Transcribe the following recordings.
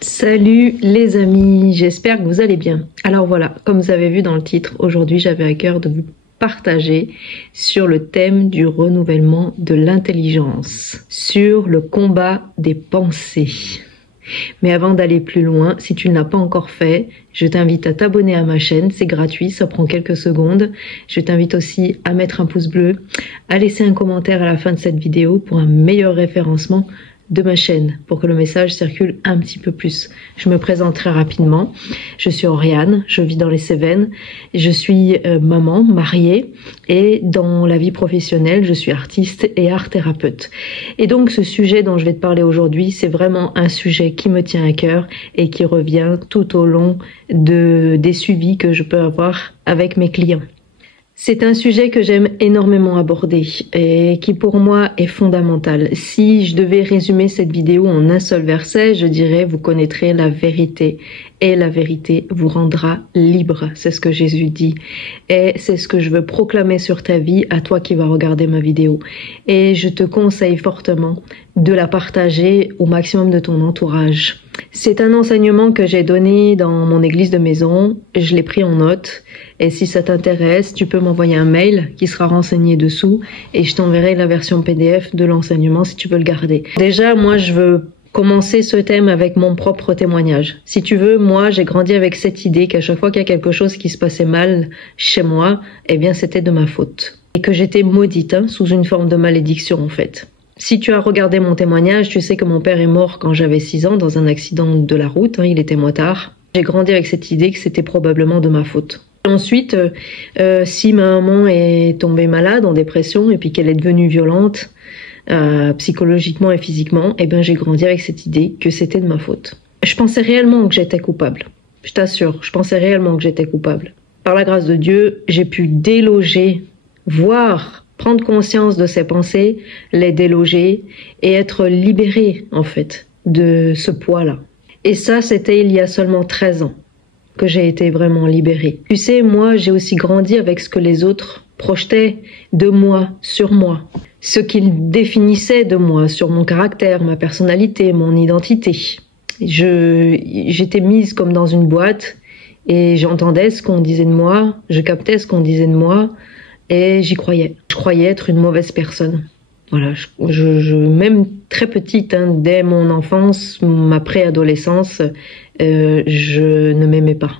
Salut les amis, j'espère que vous allez bien. Alors voilà, comme vous avez vu dans le titre, aujourd'hui j'avais à cœur de vous partager sur le thème du renouvellement de l'intelligence, sur le combat des pensées. Mais avant d'aller plus loin, si tu ne l'as pas encore fait, je t'invite à t'abonner à ma chaîne, c'est gratuit, ça prend quelques secondes. Je t'invite aussi à mettre un pouce bleu, à laisser un commentaire à la fin de cette vidéo pour un meilleur référencement de ma chaîne, pour que le message circule un petit peu plus. Je me présente très rapidement. Je suis Oriane, je vis dans les Cévennes, je suis maman, mariée, et dans la vie professionnelle, je suis artiste et art thérapeute. Et donc ce sujet dont je vais te parler aujourd'hui, c'est vraiment un sujet qui me tient à cœur et qui revient tout au long des suivis que je peux avoir avec mes clients. C'est un sujet que j'aime énormément aborder et qui pour moi est fondamental. Si je devais résumer cette vidéo en un seul verset, je dirais vous connaîtrez la vérité et la vérité vous rendra libre. C'est ce que Jésus dit et c'est ce que je veux proclamer sur ta vie à toi qui vas regarder ma vidéo. Et je te conseille fortement de la partager au maximum de ton entourage. C'est un enseignement que j'ai donné dans mon église de maison, je l'ai pris en note et si ça t'intéresse, tu peux m'envoyer un mail qui sera renseigné dessous et je t'enverrai la version PDF de l'enseignement si tu veux le garder. Déjà, moi je veux commencer ce thème avec mon propre témoignage. Si tu veux, moi j'ai grandi avec cette idée qu'à chaque fois qu'il y a quelque chose qui se passait mal chez moi, eh bien c'était de ma faute. Et que j'étais maudite, sous une forme de malédiction en fait. Si tu as regardé mon témoignage, tu sais que mon père est mort quand j'avais 6 ans dans un accident de la route, il était motard. J'ai grandi avec cette idée que c'était probablement de ma faute. Ensuite, si ma maman est tombée malade, en dépression, et puis qu'elle est devenue violente, psychologiquement et physiquement, eh ben j'ai grandi avec cette idée que c'était de ma faute. Je pensais réellement que j'étais coupable. Je t'assure, je pensais réellement que j'étais coupable. Par la grâce de Dieu, j'ai pu déloger, prendre conscience de ces pensées, les déloger et être libérée, en fait, de ce poids-là. Et ça, c'était il y a seulement 13 ans que j'ai été vraiment libérée. Tu sais, moi, j'ai aussi grandi avec ce que les autres projetaient de moi, sur moi. Ce qu'ils définissaient de moi, sur mon caractère, ma personnalité, mon identité. J'étais mise comme dans une boîte et j'entendais ce qu'on disait de moi, je captais ce qu'on disait de moi, et j'y croyais. Je croyais être une mauvaise personne. Voilà, même très petite, dès mon enfance, ma préadolescence, je ne m'aimais pas.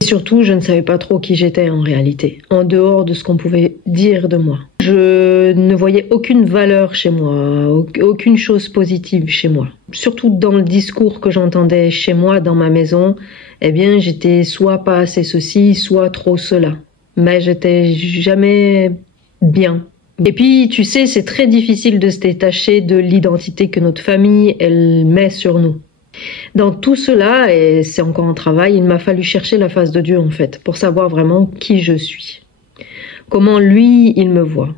Et surtout, je ne savais pas trop qui j'étais en réalité, en dehors de ce qu'on pouvait dire de moi. Je ne voyais aucune valeur chez moi, aucune chose positive chez moi. Surtout dans le discours que j'entendais chez moi, dans ma maison, eh bien, j'étais soit pas assez ceci, soit trop cela. Mais j'étais jamais bien. Et puis, tu sais, c'est très difficile de se détacher de l'identité que notre famille, elle met sur nous. Dans tout cela, et c'est encore un travail, il m'a fallu chercher la face de Dieu, en fait, pour savoir vraiment qui je suis. Comment lui, il me voit.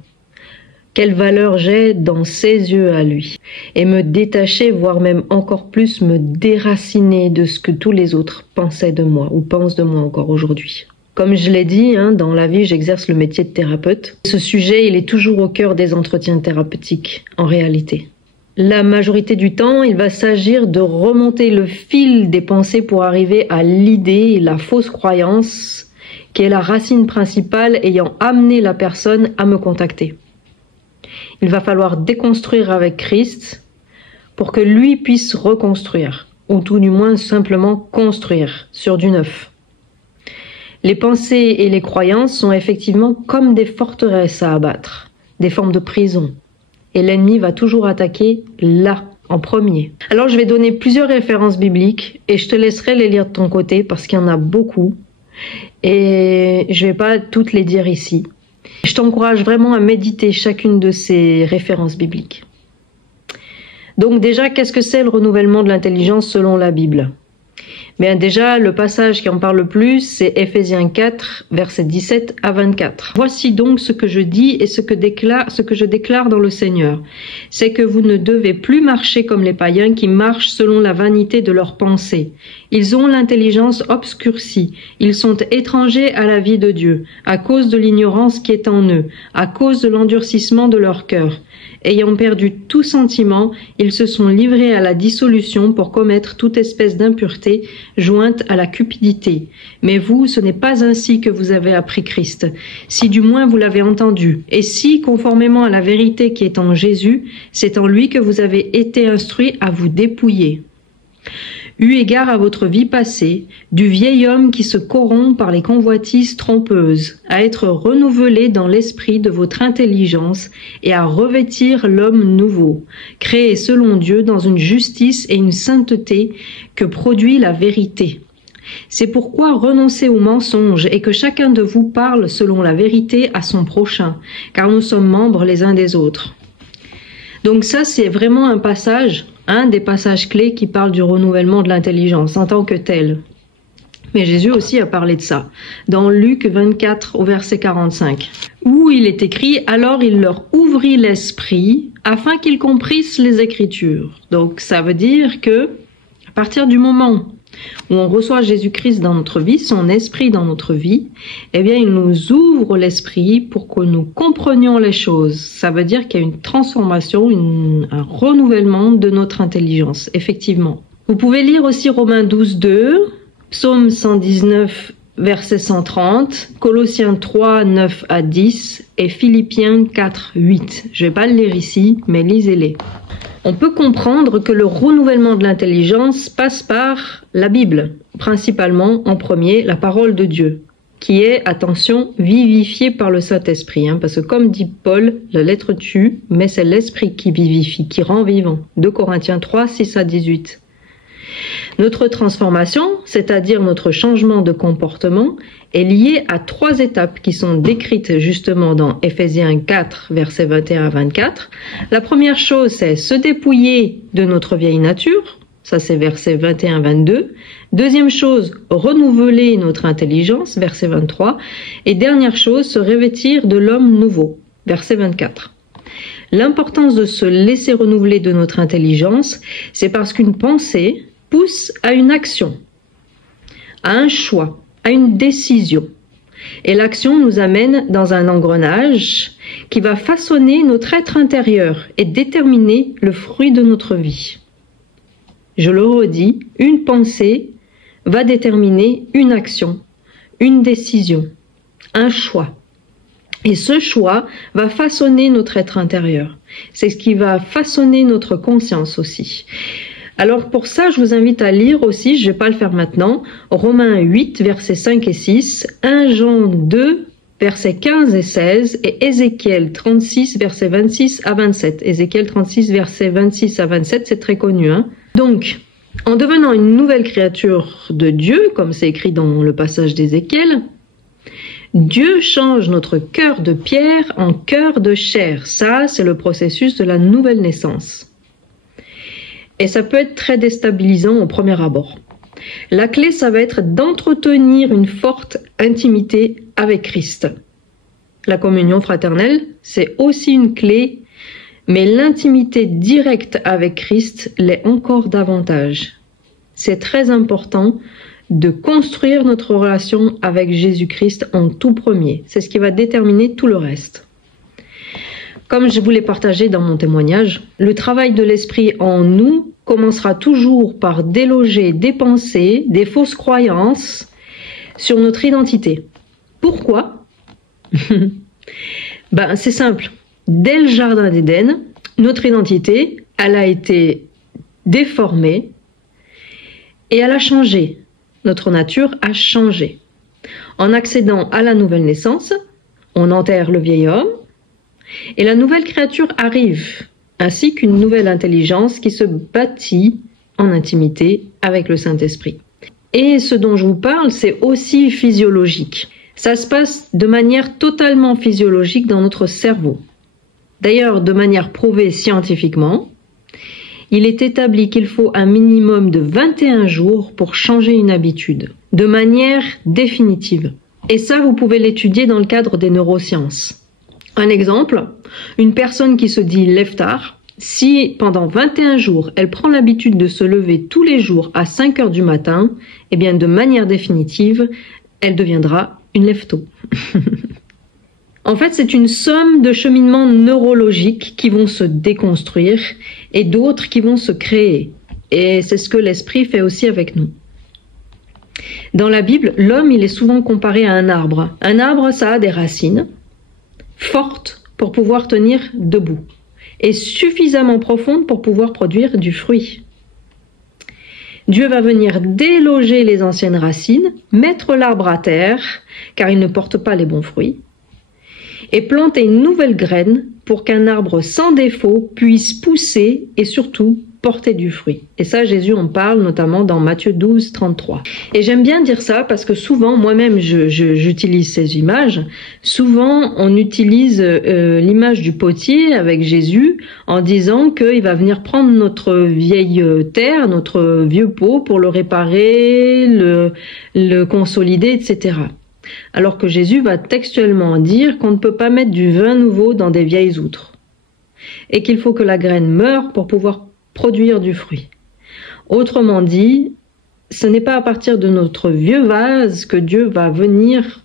Quelle valeur j'ai dans ses yeux à lui. Et me détacher, voire même encore plus, me déraciner de ce que tous les autres pensaient de moi, ou pensent de moi encore aujourd'hui. Comme je l'ai dit, dans la vie, j'exerce le métier de thérapeute. Ce sujet, il est toujours au cœur des entretiens thérapeutiques, en réalité. La majorité du temps, il va s'agir de remonter le fil des pensées pour arriver à l'idée, la fausse croyance, qui est la racine principale ayant amené la personne à me contacter. Il va falloir déconstruire avec Christ pour que lui puisse reconstruire, ou tout du moins simplement construire sur du neuf. Les pensées et les croyances sont effectivement comme des forteresses à abattre, des formes de prison. Et l'ennemi va toujours attaquer là, en premier. Alors je vais donner plusieurs références bibliques et je te laisserai les lire de ton côté parce qu'il y en a beaucoup. Et je vais pas toutes les dire ici. Je t'encourage vraiment à méditer chacune de ces références bibliques. Donc déjà, qu'est-ce que c'est le renouvellement de l'intelligence selon la Bible ? Bien déjà, le passage qui en parle le plus, c'est Éphésiens 4, versets 17 à 24. Voici donc ce que je dis et ce que je déclare dans le Seigneur. C'est que vous ne devez plus marcher comme les païens qui marchent selon la vanité de leurs pensées. Ils ont l'intelligence obscurcie. Ils sont étrangers à la vie de Dieu, à cause de l'ignorance qui est en eux, à cause de l'endurcissement de leur cœur. Ayant perdu tout sentiment, ils se sont livrés à la dissolution pour commettre toute espèce d'impureté jointe à la cupidité. Mais vous, ce n'est pas ainsi que vous avez appris Christ, si du moins vous l'avez entendu, et si, conformément à la vérité qui est en Jésus, c'est en lui que vous avez été instruits à vous dépouiller. Eu égard à votre vie passée, du vieil homme qui se corrompt par les convoitises trompeuses, à être renouvelé dans l'esprit de votre intelligence et à revêtir l'homme nouveau, créé selon Dieu dans une justice et une sainteté que produit la vérité. C'est pourquoi renoncez aux mensonges et que chacun de vous parle selon la vérité à son prochain, car nous sommes membres les uns des autres. Donc ça, c'est vraiment un passage, un des passages clés qui parle du renouvellement de l'intelligence en tant que tel. Mais Jésus aussi a parlé de ça, dans Luc 24 au verset 45, où il est écrit « Alors il leur ouvrit l'esprit afin qu'ils comprissent les Écritures ». Donc ça veut dire que, à partir du moment où on reçoit Jésus-Christ dans notre vie, son esprit dans notre vie, eh bien, il nous ouvre l'esprit pour que nous comprenions les choses. Ça veut dire qu'il y a une transformation, un renouvellement de notre intelligence, effectivement. Vous pouvez lire aussi Romains 12, 2, Psaume 119, verset 130, Colossiens 3, 9 à 10 et Philippiens 4, 8. Je ne vais pas le lire ici, mais lisez-les. On peut comprendre que le renouvellement de l'intelligence passe par la Bible, principalement en premier la parole de Dieu, qui est, attention, vivifiée par le Saint-Esprit, parce que comme dit Paul, la lettre tue, mais c'est l'Esprit qui vivifie, qui rend vivant. 2 Corinthiens 3, 6 à 18. Notre transformation, c'est-à-dire notre changement de comportement, est liée à 3 étapes qui sont décrites justement dans Éphésiens 4, versets 21 à 24. La première chose, c'est se dépouiller de notre vieille nature. Ça, c'est versets 21 à 22. Deuxième chose, renouveler notre intelligence, verset 23. Et dernière chose, se revêtir de l'homme nouveau, verset 24. L'importance de se laisser renouveler de notre intelligence, c'est parce qu'une pensée pousse à une action, à un choix, à une décision. Et l'action nous amène dans un engrenage qui va façonner notre être intérieur et déterminer le fruit de notre vie. Je le redis, une pensée va déterminer une action, une décision, un choix. Et ce choix va façonner notre être intérieur. C'est ce qui va façonner notre conscience aussi. Alors pour ça, je vous invite à lire aussi, je ne vais pas le faire maintenant, Romains 8, versets 5 et 6, 1 Jean 2, versets 15 et 16, et Ézéchiel 36, versets 26 à 27. Ézéchiel 36, versets 26 à 27, c'est très connu. Donc, en devenant une nouvelle créature de Dieu, comme c'est écrit dans le passage d'Ézéchiel, Dieu change notre cœur de pierre en cœur de chair. Ça, c'est le processus de la nouvelle naissance. Et ça peut être très déstabilisant au premier abord. La clé, ça va être d'entretenir une forte intimité avec Christ. La communion fraternelle, c'est aussi une clé, mais l'intimité directe avec Christ l'est encore davantage. C'est très important de construire notre relation avec Jésus-Christ en tout premier. C'est ce qui va déterminer tout le reste. Comme je vous l'ai partagé dans mon témoignage, le travail de l'esprit en nous commencera toujours par déloger des pensées, des fausses croyances sur notre identité. Pourquoi ? C'est simple. Dès le jardin d'Éden, notre identité, elle a été déformée et elle a changé. Notre nature a changé. En accédant à la nouvelle naissance, on enterre le vieil homme et la nouvelle créature arrive, ainsi qu'une nouvelle intelligence qui se bâtit en intimité avec le Saint-Esprit. Et ce dont je vous parle, c'est aussi physiologique. Ça se passe de manière totalement physiologique dans notre cerveau. D'ailleurs, de manière prouvée scientifiquement, il est établi qu'il faut un minimum de 21 jours pour changer une habitude, de manière définitive. Et ça, vous pouvez l'étudier dans le cadre des neurosciences. Un exemple, une personne qui se dit lève-tard, si pendant 21 jours, elle prend l'habitude de se lever tous les jours à 5 heures du matin, eh bien de manière définitive, elle deviendra une lève-tôt. En fait, c'est une somme de cheminements neurologiques qui vont se déconstruire et d'autres qui vont se créer. Et c'est ce que l'esprit fait aussi avec nous. Dans la Bible, l'homme, il est souvent comparé à un arbre. Un arbre, ça a des racines fortes pour pouvoir tenir debout et suffisamment profondes pour pouvoir produire du fruit. Dieu va venir déloger les anciennes racines, mettre l'arbre à terre, car il ne porte pas les bons fruits, et planter une nouvelle graine pour qu'un arbre sans défaut puisse pousser et surtout porter du fruit. Et ça, Jésus en parle notamment dans Matthieu 12, 33. Et j'aime bien dire ça parce que souvent, moi-même, j'utilise ces images. Souvent, on utilise l'image du potier avec Jésus en disant qu'il va venir prendre notre vieille terre, notre vieux pot pour le réparer, le consolider, etc. Alors que Jésus va textuellement dire qu'on ne peut pas mettre du vin nouveau dans des vieilles outres et qu'il faut que la graine meure pour pouvoir produire du fruit. Autrement dit, ce n'est pas à partir de notre vieux vase que Dieu va venir,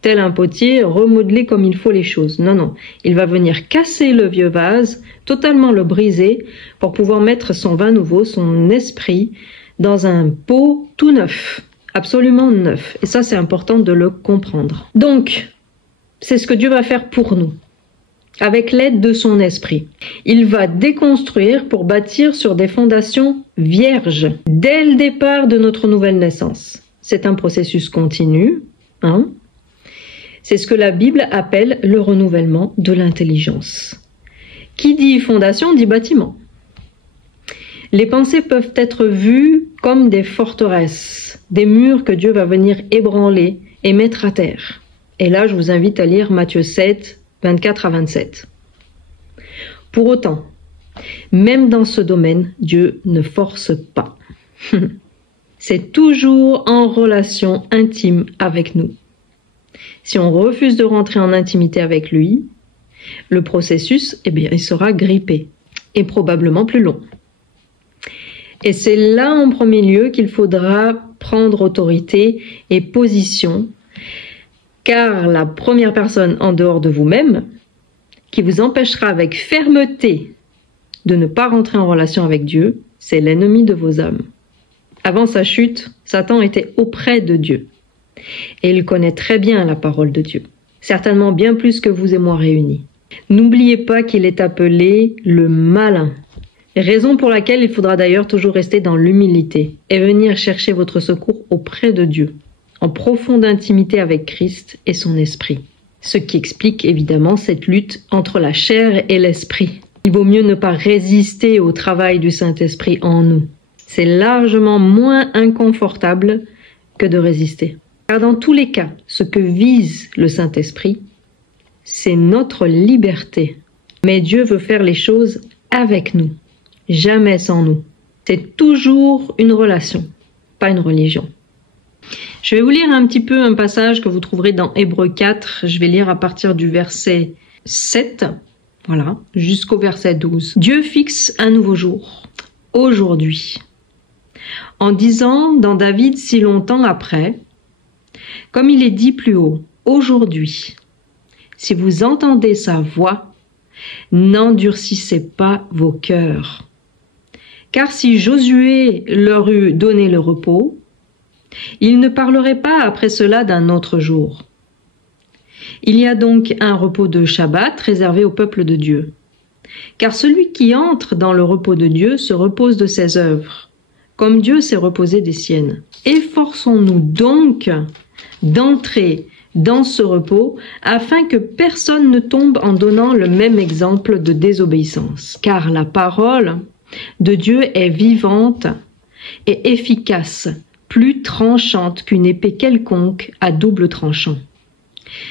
tel un potier, remodeler comme il faut les choses. Non, non. Il va venir casser le vieux vase, totalement le briser, pour pouvoir mettre son vin nouveau, son esprit, dans un pot tout neuf. Absolument neuf. Et ça, c'est important de le comprendre. Donc, c'est ce que Dieu va faire pour nous, avec l'aide de son esprit. Il va déconstruire pour bâtir sur des fondations vierges, dès le départ de notre nouvelle naissance. C'est un processus continu, hein? C'est ce que la Bible appelle le renouvellement de l'intelligence. Qui dit fondation dit bâtiment. Les pensées peuvent être vues comme des forteresses, des murs que Dieu va venir ébranler et mettre à terre. Et là, je vous invite à lire Matthieu 7, 24 à 27. Pour autant, même dans ce domaine, Dieu ne force pas. C'est toujours en relation intime avec nous. Si on refuse de rentrer en intimité avec lui, le processus, eh bien, il sera grippé et probablement plus long. Et c'est là en premier lieu qu'il faudra prendre autorité et position, car la première personne en dehors de vous-même, qui vous empêchera avec fermeté de ne pas rentrer en relation avec Dieu, c'est l'ennemi de vos âmes. Avant sa chute, Satan était auprès de Dieu. Et il connaît très bien la parole de Dieu, certainement bien plus que vous et moi réunis. N'oubliez pas qu'il est appelé le malin. Raison pour laquelle il faudra d'ailleurs toujours rester dans l'humilité et venir chercher votre secours auprès de Dieu, en profonde intimité avec Christ et son esprit. Ce qui explique évidemment cette lutte entre la chair et l'esprit. Il vaut mieux ne pas résister au travail du Saint-Esprit en nous. C'est largement moins inconfortable que de résister. Car dans tous les cas, ce que vise le Saint-Esprit, c'est notre liberté. Mais Dieu veut faire les choses avec nous, jamais sans nous. C'est toujours une relation, pas une religion. Je vais vous lire un petit peu un passage que vous trouverez dans Hébreux 4. Je vais lire à partir du verset 7, voilà, jusqu'au verset 12. Dieu fixe un nouveau jour, aujourd'hui, en disant dans David si longtemps après, comme il est dit plus haut, aujourd'hui, si vous entendez sa voix, n'endurcissez pas vos cœurs. Car si Josué leur eût donné le repos, il ne parlerait pas après cela d'un autre jour. Il y a donc un repos de Shabbat réservé au peuple de Dieu. Car celui qui entre dans le repos de Dieu se repose de ses œuvres, comme Dieu s'est reposé des siennes. Efforçons-nous donc d'entrer dans ce repos, afin que personne ne tombe en donnant le même exemple de désobéissance. Car la parole de Dieu est vivante et efficace, plus tranchante qu'une épée quelconque à double tranchant,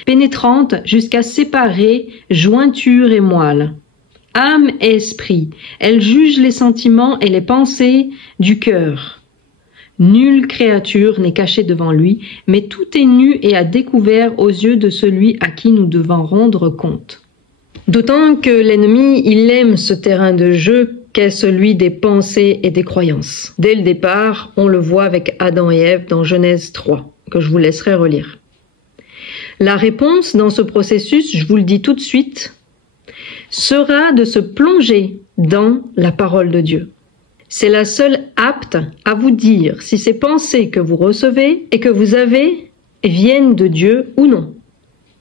pénétrante jusqu'à séparer jointure et moelle, âme et esprit. Elle juge les sentiments et les pensées du cœur. Nulle créature n'est cachée devant lui, mais tout est nu et à découvert aux yeux de celui à qui nous devons rendre compte. D'autant que l'ennemi, il aime ce terrain de jeu qu'est celui des pensées et des croyances. Dès le départ, on le voit avec Adam et Ève dans Genèse 3, que je vous laisserai relire. La réponse dans ce processus, je vous le dis tout de suite, sera de se plonger dans la parole de Dieu. C'est la seule apte à vous dire si ces pensées que vous recevez et que vous avez viennent de Dieu ou non.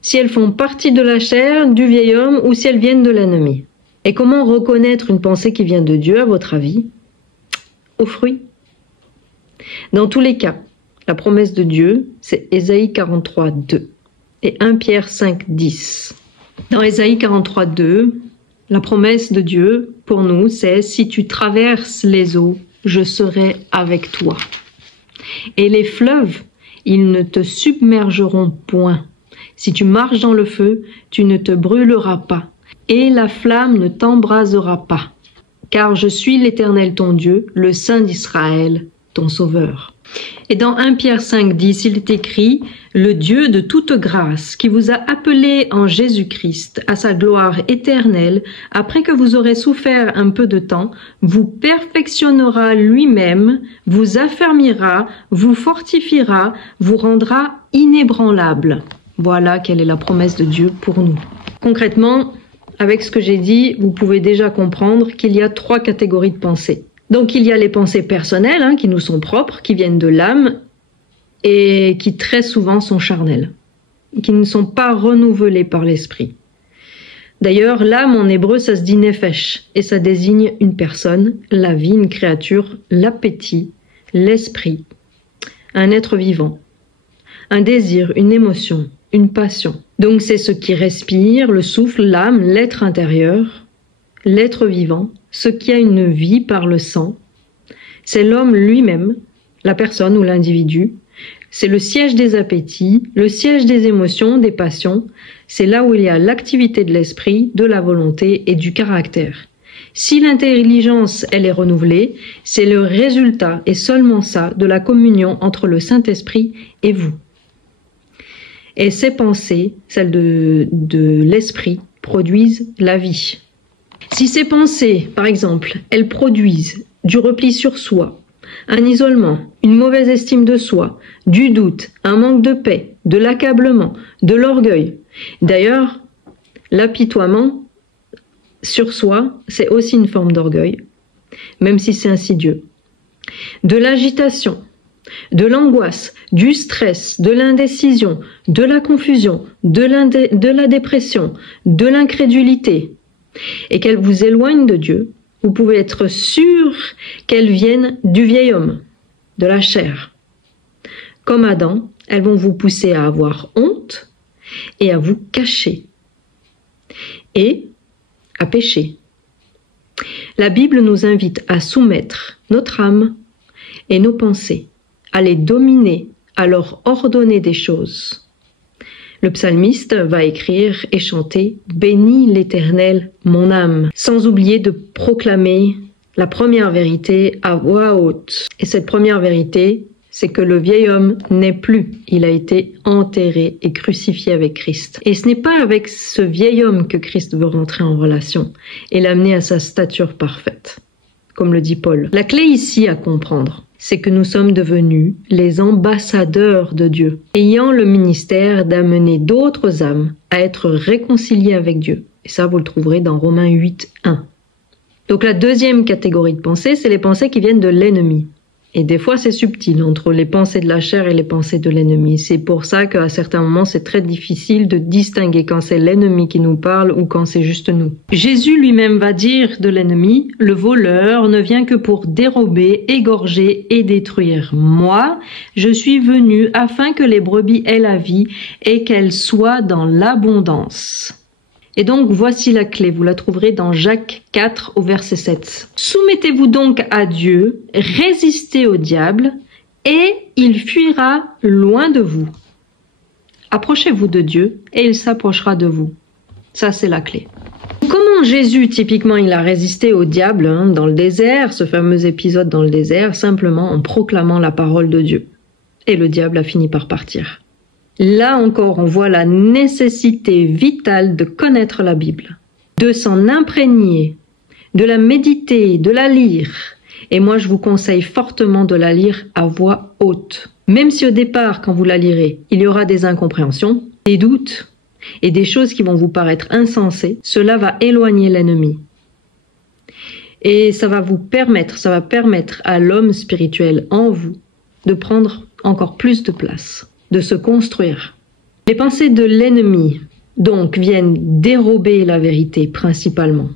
Si elles font partie de la chair, du vieil homme ou si elles viennent de l'ennemi. Et comment reconnaître une pensée qui vient de Dieu, à votre avis? Au fruit. Dans tous les cas, la promesse de Dieu, c'est Ésaïe 43, 2 et 1 Pierre 5, 10. Dans Ésaïe 43, 2, la promesse de Dieu pour nous, c'est « Si tu traverses les eaux, je serai avec toi. Et les fleuves, ils ne te submergeront point. Si tu marches dans le feu, tu ne te brûleras pas. Et la flamme ne t'embrasera pas. Car je suis l'Éternel ton Dieu, le Saint d'Israël, ton Sauveur. » Et dans 1 Pierre 5, 10, il est écrit « Le Dieu de toute grâce, qui vous a appelé en Jésus-Christ à sa gloire éternelle, après que vous aurez souffert un peu de temps, vous perfectionnera lui-même, vous affermira, vous fortifiera, vous rendra inébranlable. » Voilà quelle est la promesse de Dieu pour nous. Concrètement, avec ce que j'ai dit, vous pouvez déjà comprendre qu'il y a 3 catégories de pensées. Donc il y a les pensées personnelles qui nous sont propres, qui viennent de l'âme et qui très souvent sont charnelles, qui ne sont pas renouvelées par l'esprit. D'ailleurs, l'âme en hébreu, ça se dit nefesh et ça désigne une personne, la vie, une créature, l'appétit, l'esprit, un être vivant, un désir, une émotion, une passion. Donc c'est ce qui respire, le souffle, l'âme, l'être intérieur, l'être vivant, ce qui a une vie par le sang. C'est l'homme lui-même, la personne ou l'individu. C'est le siège des appétits, le siège des émotions, des passions. C'est là où il y a l'activité de l'esprit, de la volonté et du caractère. Si l'intelligence, elle est renouvelée, c'est le résultat, et seulement ça, de la communion entre le Saint-Esprit et vous. Et ces pensées, celles de l'esprit, produisent la vie. Si ces pensées, par exemple, elles produisent du repli sur soi, un isolement, une mauvaise estime de soi, du doute, un manque de paix, de l'accablement, de l'orgueil. D'ailleurs, l'apitoiement sur soi, c'est aussi une forme d'orgueil, même si c'est insidieux. De l'agitation, de l'angoisse, du stress, de l'indécision, de la confusion, de la dépression, de l'incrédulité, et qu'elles vous éloignent de Dieu, vous pouvez être sûr qu'elles viennent du vieil homme, de la chair. Comme Adam, elles vont vous pousser à avoir honte et à vous cacher et à pécher. La Bible nous invite à soumettre notre âme et nos pensées, à les dominer, à leur ordonner des choses. Le psalmiste va écrire et chanter « Bénis l'Éternel, mon âme », sans oublier de proclamer la première vérité à voix haute. Et cette première vérité, c'est que le vieil homme n'est plus. Il a été enterré et crucifié avec Christ. Et ce n'est pas avec ce vieil homme que Christ veut rentrer en relation et l'amener à sa stature parfaite, comme le dit Paul. La clé ici à comprendre, c'est que nous sommes devenus les ambassadeurs de Dieu, ayant le ministère d'amener d'autres âmes à être réconciliées avec Dieu. Et ça, vous le trouverez dans Romains 8, 1. Donc la deuxième catégorie de pensées, c'est les pensées qui viennent de l'ennemi. Et des fois, c'est subtil entre les pensées de la chair et les pensées de l'ennemi. C'est pour ça qu'à certains moments, c'est très difficile de distinguer quand c'est l'ennemi qui nous parle ou quand c'est juste nous. Jésus lui-même va dire de l'ennemi, « Le voleur ne vient que pour dérober, égorger et détruire. Moi, je suis venu afin que les brebis aient la vie et qu'elles soient dans l'abondance. » Et donc, voici la clé, vous la trouverez dans Jacques 4 au verset 7. « Soumettez-vous donc à Dieu, résistez au diable, et il fuira loin de vous. Approchez-vous de Dieu, et il s'approchera de vous. » Ça, c'est la clé. Comment Comment Jésus, typiquement, il a résisté au diable dans le désert, ce fameux épisode dans le désert, simplement en proclamant la parole de Dieu. Et le diable a fini par partir. Là encore, on voit la nécessité vitale de connaître la Bible, de s'en imprégner, de la méditer, de la lire. Et moi, je vous conseille fortement de la lire à voix haute. Même si au départ, quand vous la lirez, il y aura des incompréhensions, des doutes et des choses qui vont vous paraître insensées, cela va éloigner l'ennemi. Et ça va permettre à l'homme spirituel en vous de prendre encore plus de place, de se construire. Les pensées de l'ennemi, donc, viennent dérober la vérité principalement.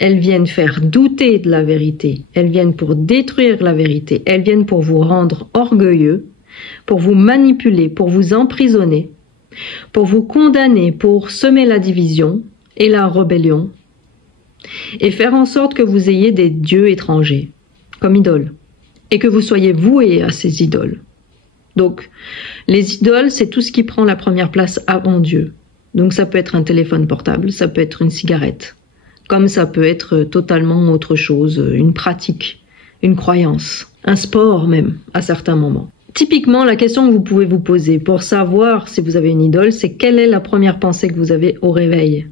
Elles viennent faire douter de la vérité. Elles viennent pour détruire la vérité. Elles viennent pour vous rendre orgueilleux, pour vous manipuler, pour vous emprisonner, pour vous condamner, pour semer la division et la rébellion, et faire en sorte que vous ayez des dieux étrangers, comme idoles, et que vous soyez voués à ces idoles. Donc, les idoles, c'est tout ce qui prend la première place avant Dieu. Donc ça peut être un téléphone portable, ça peut être une cigarette, comme ça peut être totalement autre chose, une pratique, une croyance, un sport même, à certains moments. Typiquement, la question que vous pouvez vous poser pour savoir si vous avez une idole, c'est quelle est la première pensée que vous avez au réveil?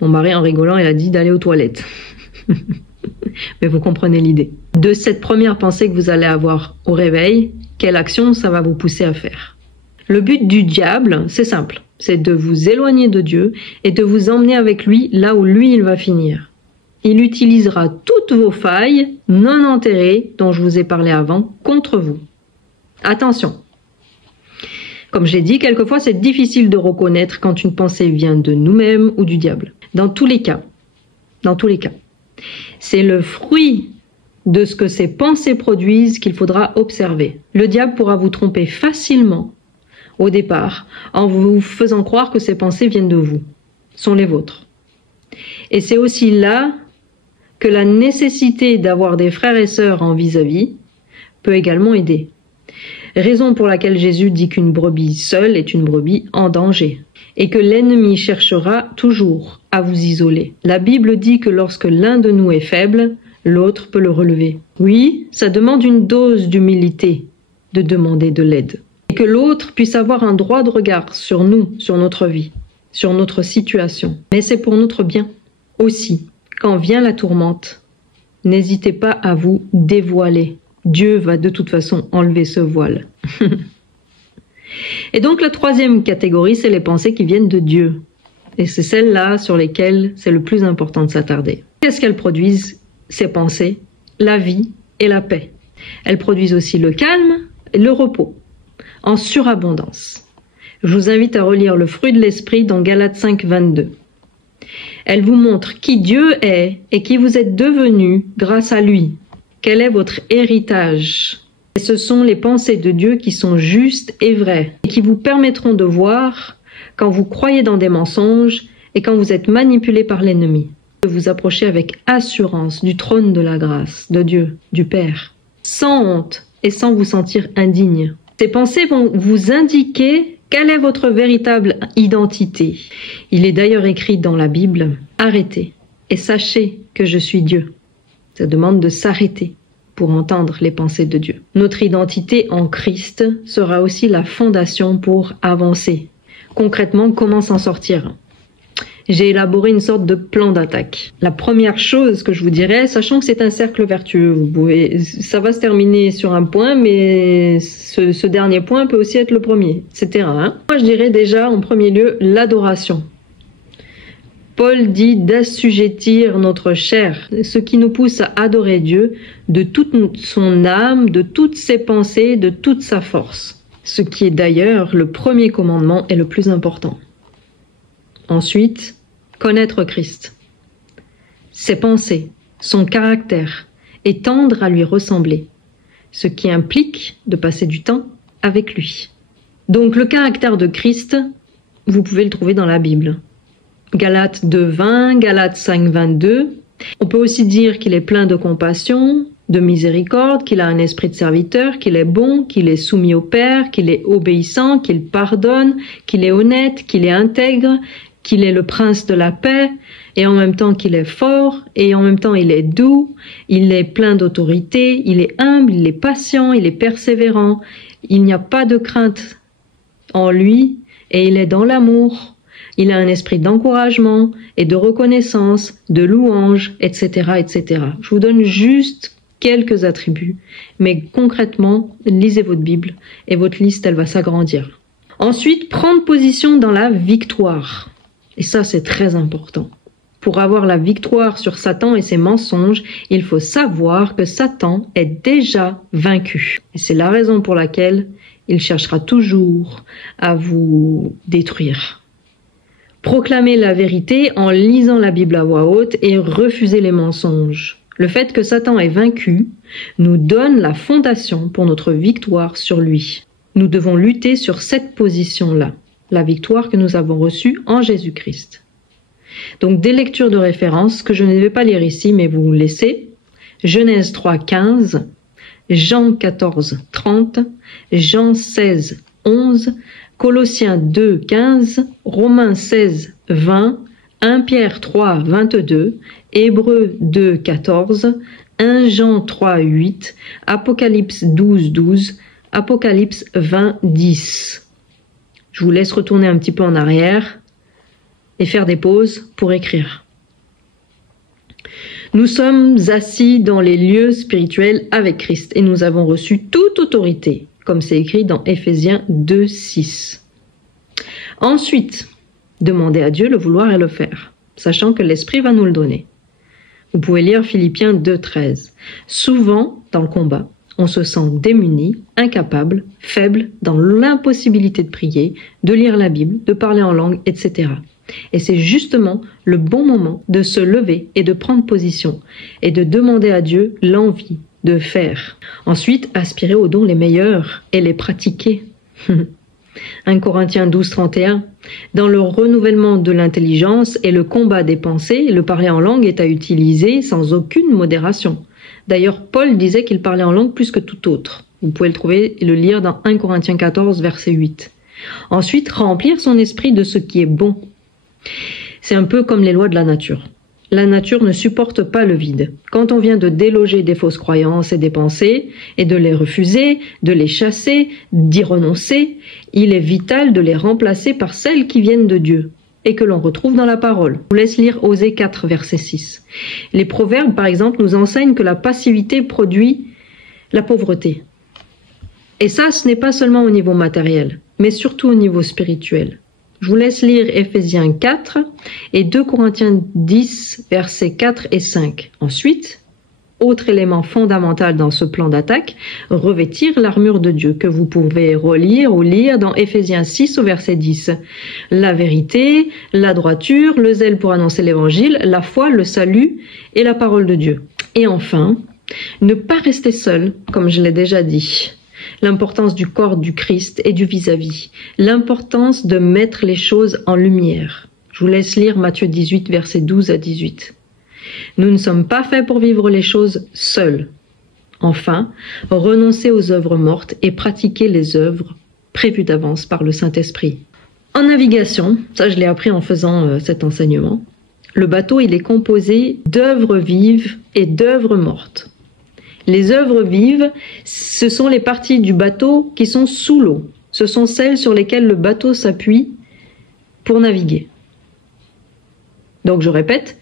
Mon mari, en rigolant, il a dit d'aller aux toilettes. Mais vous comprenez l'idée. De cette première pensée que vous allez avoir au réveil, quelle action ça va vous pousser à faire? Le but du diable, c'est simple. C'est de vous éloigner de Dieu et de vous emmener avec lui là où lui il va finir. Il utilisera toutes vos failles non enterrées dont je vous ai parlé avant contre vous. Attention. Comme j'ai dit, quelquefois c'est difficile de reconnaître quand une pensée vient de nous-mêmes ou du diable. Dans tous les cas, c'est le fruit de ce que ces pensées produisent qu'il faudra observer. Le diable pourra vous tromper facilement au départ, en vous faisant croire que ces pensées viennent de vous, sont les vôtres. Et c'est aussi là que la nécessité d'avoir des frères et sœurs en vis-à-vis peut également aider. Raison pour laquelle Jésus dit qu'une brebis seule est une brebis en danger, et que l'ennemi cherchera toujours à vous isoler. La Bible dit que lorsque l'un de nous est faible, l'autre peut le relever. Oui, ça demande une dose d'humilité de demander de l'aide. Et que l'autre puisse avoir un droit de regard sur nous, sur notre vie, sur notre situation. Mais c'est pour notre bien. Aussi, quand vient la tourmente, n'hésitez pas à vous dévoiler. Dieu va de toute façon enlever ce voile. Et donc la troisième catégorie, c'est les pensées qui viennent de Dieu. Et c'est celles-là sur lesquelles c'est le plus important de s'attarder. Qu'est-ce qu'elles produisent, ces pensées? La vie et la paix. Elles produisent aussi le calme et le repos, en surabondance. Je vous invite à relire le fruit de l'esprit dans Galates 5, 22. Elle vous montre qui Dieu est et qui vous êtes devenu grâce à lui. Quel est votre héritage? Et ce sont les pensées de Dieu qui sont justes et vraies et qui vous permettront de voir quand vous croyez dans des mensonges et quand vous êtes manipulé par l'ennemi. De vous approcher avec assurance du trône de la grâce de Dieu, du Père, sans honte et sans vous sentir indigne. Ces pensées vont vous indiquer quelle est votre véritable identité. Il est d'ailleurs écrit dans la Bible, « Arrêtez et sachez que je suis Dieu ». Ça demande de s'arrêter pour entendre les pensées de Dieu. Notre identité en Christ sera aussi la fondation pour avancer. Concrètement, comment s'en sortir? J'ai élaboré une sorte de plan d'attaque. La première chose que je vous dirais, sachant que c'est un cercle vertueux, ça va se terminer sur un point, mais ce dernier point peut aussi être le premier, etc. Moi, je dirais déjà, en premier lieu, l'adoration. Paul dit d'assujettir notre chair, ce qui nous pousse à adorer Dieu de toute son âme, de toutes ses pensées, de toute sa force. Ce qui est d'ailleurs le premier commandement et le plus important. Ensuite, connaître Christ, ses pensées, son caractère et tendre à lui ressembler, ce qui implique de passer du temps avec lui. Donc le caractère de Christ, vous pouvez le trouver dans la Bible. Galates 2:20, Galates 5:22. On peut aussi dire qu'il est plein de compassion, de miséricorde, qu'il a un esprit de serviteur, qu'il est bon, qu'il est soumis au Père, qu'il est obéissant, qu'il pardonne, qu'il est honnête, qu'il est intègre, qu'il est le prince de la paix, et en même temps qu'il est fort, et en même temps il est doux, il est plein d'autorité, il est humble, il est patient, il est persévérant, il n'y a pas de crainte en lui, et il est dans l'amour, il a un esprit d'encouragement et de reconnaissance, de louange, etc., etc. Je vous donne juste quelques attributs, mais concrètement, lisez votre Bible et votre liste, elle va s'agrandir. Ensuite, prendre position dans la victoire. Et ça, c'est très important. Pour avoir la victoire sur Satan et ses mensonges, il faut savoir que Satan est déjà vaincu. Et c'est la raison pour laquelle il cherchera toujours à vous détruire. Proclamez la vérité en lisant la Bible à voix haute et refusez les mensonges. Le fait que Satan est vaincu nous donne la fondation pour notre victoire sur lui. Nous devons lutter sur cette position-là, la victoire que nous avons reçue en Jésus-Christ. Donc des lectures de référence que je ne vais pas lire ici, mais vous laissez. Genèse 3:15, Jean 14:30, Jean 16:11, Colossiens 2:15, Romains 16:20, 1 Pierre 3:22, Hébreux 2:14, 1 Jean 3:8, Apocalypse 12:12, Apocalypse 20:10. Je vous laisse retourner un petit peu en arrière et faire des pauses pour écrire. Nous sommes assis dans les lieux spirituels avec Christ et nous avons reçu toute autorité, comme c'est écrit dans Éphésiens 2:6. Ensuite, demandez à Dieu le vouloir et le faire, sachant que l'Esprit va nous le donner. Vous pouvez lire Philippiens 2:13. Souvent, dans le combat, on se sent démuni, incapable, faible, dans l'impossibilité de prier, de lire la Bible, de parler en langue, etc. Et c'est justement le bon moment de se lever et de prendre position et de demander à Dieu l'envie de faire. Ensuite, aspirer aux dons les meilleurs et les pratiquer. 1 Corinthiens 12:31. Dans le renouvellement de l'intelligence et le combat des pensées, le parler en langue est à utiliser sans aucune modération. D'ailleurs, Paul disait qu'il parlait en langue plus que tout autre. Vous pouvez le trouver et le lire dans 1 Corinthiens 14, verset 8. Ensuite, remplir son esprit de ce qui est bon. C'est un peu comme les lois de la nature. La nature ne supporte pas le vide. Quand on vient de déloger des fausses croyances et des pensées, et de les refuser, de les chasser, d'y renoncer, il est vital de les remplacer par celles qui viennent de Dieu et que l'on retrouve dans la parole. Je vous laisse lire Osée 4, verset 6. Les proverbes, par exemple, nous enseignent que la passivité produit la pauvreté. Et ça, ce n'est pas seulement au niveau matériel, mais surtout au niveau spirituel. Je vous laisse lire Éphésiens 4 et 2 Corinthiens 10, versets 4 et 5. Ensuite, autre élément fondamental dans ce plan d'attaque, revêtir l'armure de Dieu que vous pouvez relire ou lire dans Éphésiens 6 au verset 10. La vérité, la droiture, le zèle pour annoncer l'évangile, la foi, le salut et la parole de Dieu. Et enfin, ne pas rester seul, comme je l'ai déjà dit. L'importance du corps du Christ et du vis-à-vis. L'importance de mettre les choses en lumière. Je vous laisse lire Matthieu 18, versets 12 à 18. Nous ne sommes pas faits pour vivre les choses seuls. Enfin, renoncer aux œuvres mortes et pratiquer les œuvres prévues d'avance par le Saint-Esprit. En navigation, ça je l'ai appris en faisant cet enseignement, le bateau il est composé d'œuvres vives et d'œuvres mortes. Les œuvres vives, ce sont les parties du bateau qui sont sous l'eau. Ce sont celles sur lesquelles le bateau s'appuie pour naviguer. Donc je répète,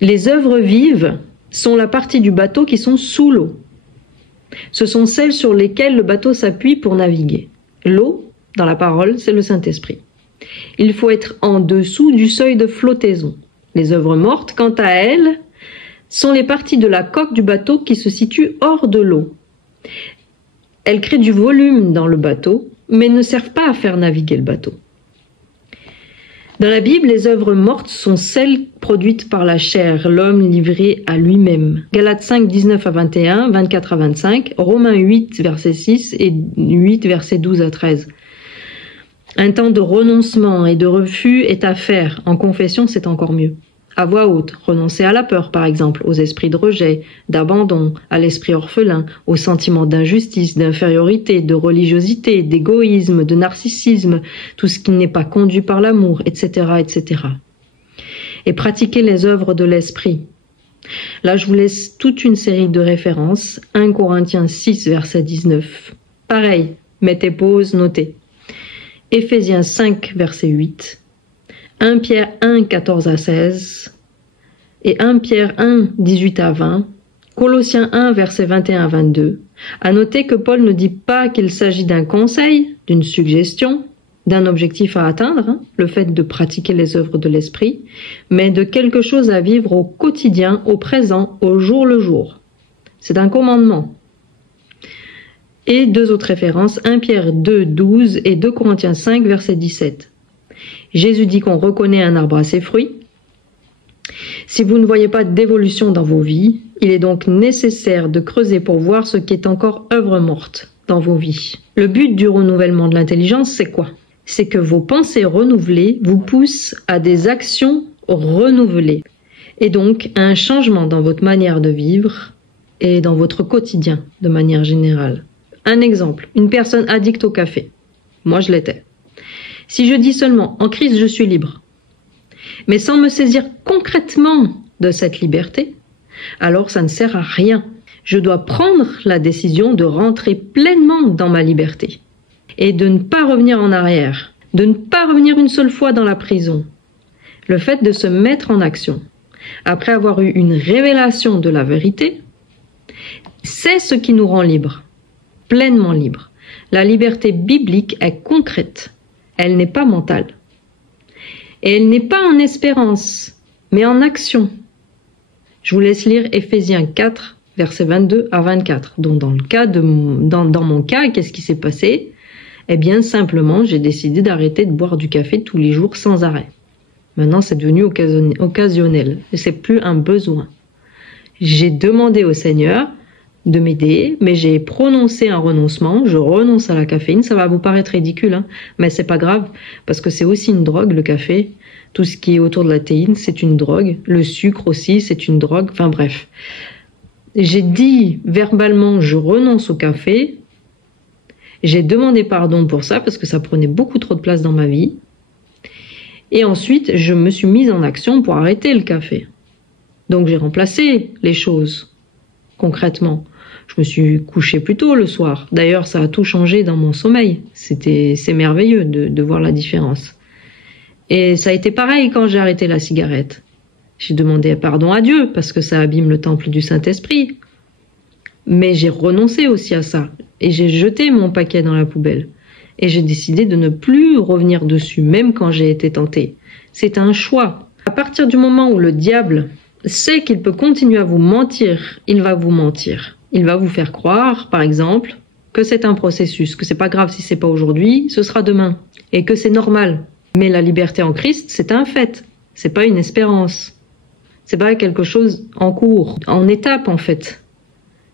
les œuvres vives sont la partie du bateau qui sont sous l'eau. Ce sont celles sur lesquelles le bateau s'appuie pour naviguer. L'eau, dans la parole, c'est le Saint-Esprit. Il faut être en dessous du seuil de flottaison. Les œuvres mortes, quant à elles, sont les parties de la coque du bateau qui se situent hors de l'eau. Elles créent du volume dans le bateau, mais ne servent pas à faire naviguer le bateau. Dans la Bible, les œuvres mortes sont celles produites par la chair, l'homme livré à lui-même. Galates 5, 19 à 21, 24 à 25, Romains 8, verset 6 et 8, verset 12 à 13. Un temps de renoncement et de refus est à faire. En confession, c'est encore mieux. À voix haute, renoncer à la peur, par exemple, aux esprits de rejet, d'abandon, à l'esprit orphelin, aux sentiments d'injustice, d'infériorité, de religiosité, d'égoïsme, de narcissisme, tout ce qui n'est pas conduit par l'amour, etc., etc. et pratiquer les œuvres de l'esprit. Là, je vous laisse toute une série de références. 1 Corinthiens 6, verset 19. Pareil, mettez pause, notez. Éphésiens 5, verset 8. 1 Pierre 1, 14 à 16. Et 1 Pierre 1, 18 à 20. Colossiens 1, verset 21 à 22. À noter que Paul ne dit pas qu'il s'agit d'un conseil, d'une suggestion, d'un objectif à atteindre, le fait de pratiquer les œuvres de l'esprit, mais de quelque chose à vivre au quotidien, au présent, au jour le jour. C'est un commandement. Et 2 autres références, 1 Pierre 2, 12 et 2 Corinthiens 5, verset 17. Jésus dit qu'on reconnaît un arbre à ses fruits. Si vous ne voyez pas d'évolution dans vos vies, il est donc nécessaire de creuser pour voir ce qui est encore œuvre morte dans vos vies. Le but du renouvellement de l'intelligence, c'est quoi? C'est que vos pensées renouvelées vous poussent à des actions renouvelées et donc à un changement dans votre manière de vivre et dans votre quotidien de manière générale. Un exemple, une personne addicte au café. Moi, je l'étais. Si je dis seulement « en Christ, je suis libre », mais sans me saisir concrètement de cette liberté, alors ça ne sert à rien. Je dois prendre la décision de rentrer pleinement dans ma liberté et de ne pas revenir en arrière, de ne pas revenir une seule fois dans la prison. Le fait de se mettre en action, après avoir eu une révélation de la vérité, c'est ce qui nous rend libres, pleinement libres. La liberté biblique est concrète, elle n'est pas mentale. Et elle n'est pas en espérance, mais en action. Je vous laisse lire Éphésiens 4, versets 22 à 24. Donc dans mon cas, qu'est-ce qui s'est passé? Eh bien, simplement, j'ai décidé d'arrêter de boire du café tous les jours sans arrêt. Maintenant, c'est devenu occasionnel. Et c'est plus un besoin. J'ai demandé au Seigneur de m'aider, mais j'ai prononcé un renoncement. Je renonce à la caféine. Ça va vous paraître ridicule, hein, mais c'est pas grave, parce que c'est aussi une drogue, le café. Tout ce qui est autour de la théine, c'est une drogue. Le sucre aussi, c'est une drogue. Enfin bref. J'ai dit verbalement, je renonce au café. J'ai demandé pardon pour ça, parce que ça prenait beaucoup trop de place dans ma vie. Et ensuite, je me suis mise en action pour arrêter le café. Donc j'ai remplacé les choses, concrètement. Je me suis couchée plus tôt le soir. D'ailleurs, ça a tout changé dans mon sommeil. C'est merveilleux de voir la différence. Et ça a été pareil quand j'ai arrêté la cigarette. J'ai demandé pardon à Dieu parce que ça abîme le temple du Saint-Esprit. Mais j'ai renoncé aussi à ça. Et j'ai jeté mon paquet dans la poubelle. Et j'ai décidé de ne plus revenir dessus, même quand j'ai été tentée. C'est un choix. À partir du moment où le diable sait qu'il peut continuer à vous mentir, il va vous mentir. Il va vous faire croire, par exemple, que c'est un processus, que c'est pas grave si c'est pas aujourd'hui, ce sera demain, et que c'est normal. Mais la liberté en Christ, c'est un fait, c'est pas une espérance. C'est pas quelque chose en cours, en étape en fait.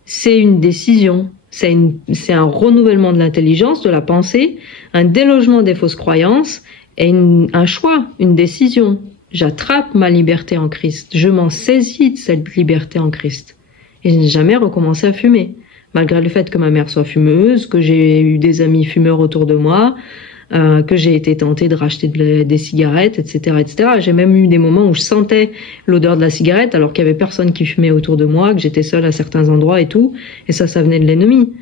C'est une décision, c'est un renouvellement de l'intelligence, de la pensée, un délogement des fausses croyances et un choix, une décision. J'attrape ma liberté en Christ, je m'en saisis de cette liberté en Christ. Et je n'ai jamais recommencé à fumer, malgré le fait que ma mère soit fumeuse, que j'ai eu des amis fumeurs autour de moi, que j'ai été tentée de racheter des cigarettes, etc., etc. J'ai même eu des moments où je sentais l'odeur de la cigarette alors qu'il y avait personne qui fumait autour de moi, que j'étais seule à certains endroits et tout, et ça venait de l'ennemi.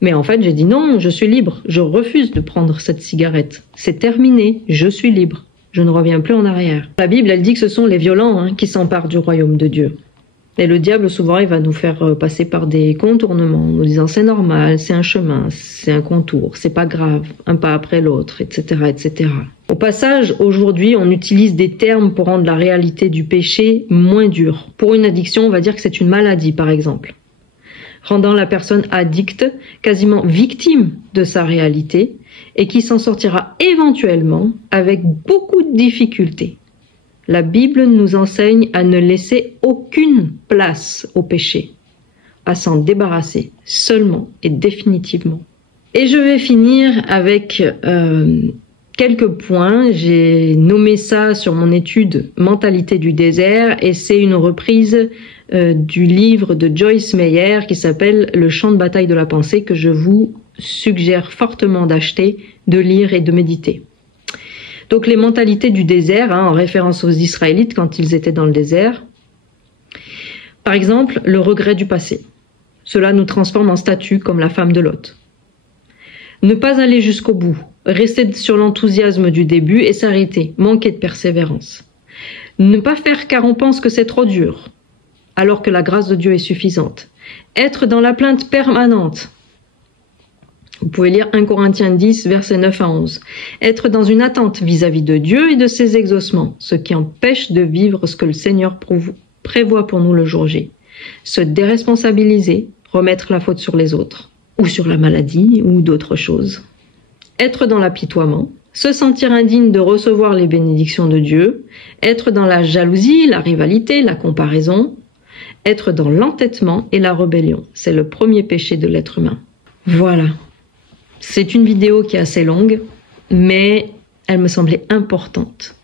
Mais en fait, j'ai dit non, je suis libre, je refuse de prendre cette cigarette. C'est terminé, je suis libre, je ne reviens plus en arrière. La Bible, elle dit que ce sont les violents qui s'emparent du royaume de Dieu. Et le diable, souvent, il va nous faire passer par des contournements, nous disant c'est normal, c'est un chemin, c'est un contour, c'est pas grave, un pas après l'autre, etc., etc. Au passage, aujourd'hui, on utilise des termes pour rendre la réalité du péché moins dure. Pour une addiction, on va dire que c'est une maladie, par exemple, rendant la personne addicte, quasiment victime de sa réalité, et qui s'en sortira éventuellement avec beaucoup de difficultés. La Bible nous enseigne à ne laisser aucune place au péché, à s'en débarrasser seulement et définitivement. Et je vais finir avec quelques points. J'ai nommé ça sur mon étude « Mentalité du désert » et c'est une reprise du livre de Joyce Meyer qui s'appelle « Le champ de bataille de la pensée » que je vous suggère fortement d'acheter, de lire et de méditer. Donc les mentalités du désert, en référence aux Israélites quand ils étaient dans le désert. Par exemple, le regret du passé. Cela nous transforme en statue comme la femme de Lot. Ne pas aller jusqu'au bout, rester sur l'enthousiasme du début et s'arrêter, manquer de persévérance. Ne pas faire car on pense que c'est trop dur, alors que la grâce de Dieu est suffisante. Être dans la plainte permanente. Vous pouvez lire 1 Corinthiens 10, versets 9 à 11. Être dans une attente vis-à-vis de Dieu et de ses exaucements, ce qui empêche de vivre ce que le Seigneur prévoit pour nous le jour J. Se déresponsabiliser, remettre la faute sur les autres, ou sur la maladie, ou d'autres choses. Être dans l'apitoiement, se sentir indigne de recevoir les bénédictions de Dieu, être dans la jalousie, la rivalité, la comparaison, être dans l'entêtement et la rébellion. C'est le premier péché de l'être humain. Voilà. C'est une vidéo qui est assez longue, mais elle me semblait importante.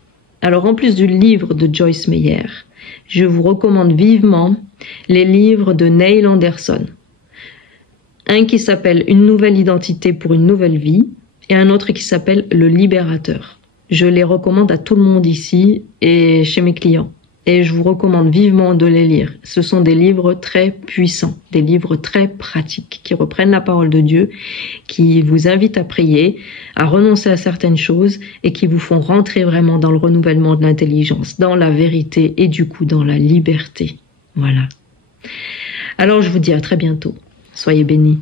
Alors en plus du livre de Joyce Meyer, je vous recommande vivement les livres de Neil Anderson. Un qui s'appelle Une nouvelle identité pour une nouvelle vie et un autre qui s'appelle Le Libérateur. Je les recommande à tout le monde ici et chez mes clients. Et je vous recommande vivement de les lire. Ce sont des livres très puissants, des livres très pratiques, qui reprennent la parole de Dieu, qui vous invitent à prier, à renoncer à certaines choses et qui vous font rentrer vraiment dans le renouvellement de l'intelligence, dans la vérité et du coup dans la liberté. Voilà. Alors je vous dis à très bientôt. Soyez bénis.